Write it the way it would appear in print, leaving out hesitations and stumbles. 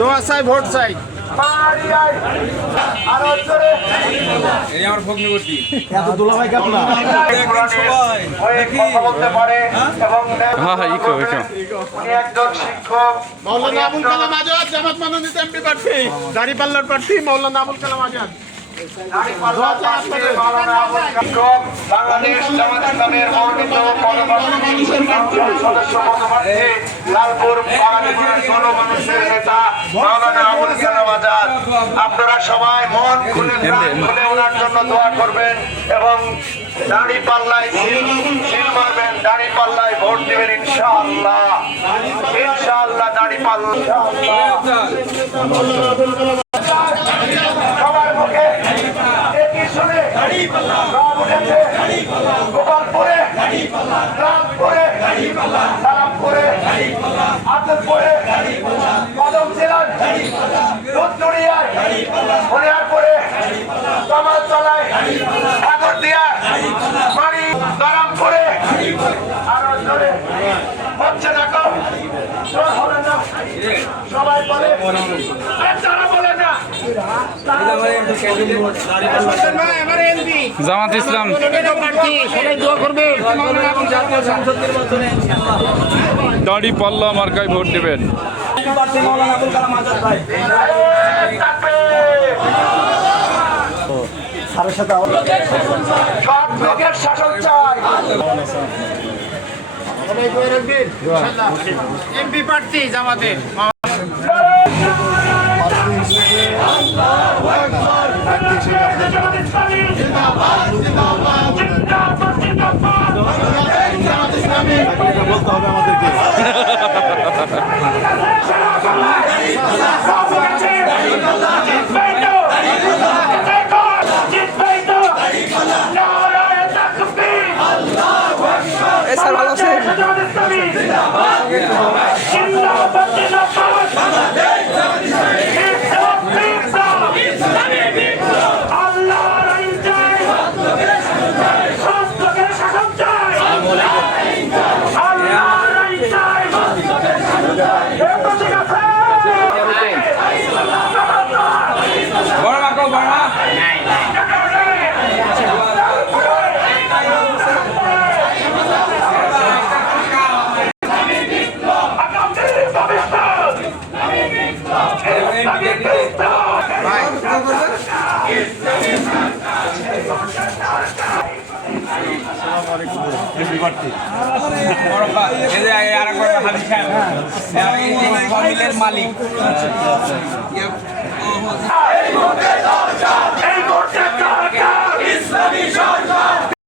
দোয়া চাই, ভোট চাই। আমার ভগ্নবর্তী এত দুলাভাই কাপ না মৌলানা আবুল কালাম আজাদ জামাত মনোনীত এমপি প্রার্থী, দাঁড়িপাল্লার প্রার্থী মৌলানা আবুল কালাম আজাদ। বাংলাদেশ জামাত ইসলামের মনোনীত সদস্য পদপ্রার্থী লালপুর বাগানীপুরের গণমানুষের নেতা মাওলানা আবুল কালাম আজাদ। আপনারা সবাই মন খুলে প্রাণ খুলে ওনার জন্য দোয়া করবেন এবং দাঁড়িপাল্লায় সিল মারবেন, দাঁড়িপাল্লায় ভোট দেবেন ইনশাআল্লাহ। ইনশাআল্লাহ দাঁড়িপাল্লা সবার মুখে একই শুনে গোপালপুরে, রামপুরে, সালামপুরে, আদরপুরে, কদম জেলার দুধনড়িয়ায়, হরিয়ারপুরে, কামালতলায়, ঠাকুরদিয়া, মানি গরমপুরে, আরো জোরে হচ্ছে না কম হবে না। সবাই বলে তারা বলে না জামাত ইসলাম দাড়ি পাল্লা মার্কায় ভোট দেবেন। শাসন চাই। এমপি প্রার্থী জামাতের বলতে হবে আমাদেরকে। মালিক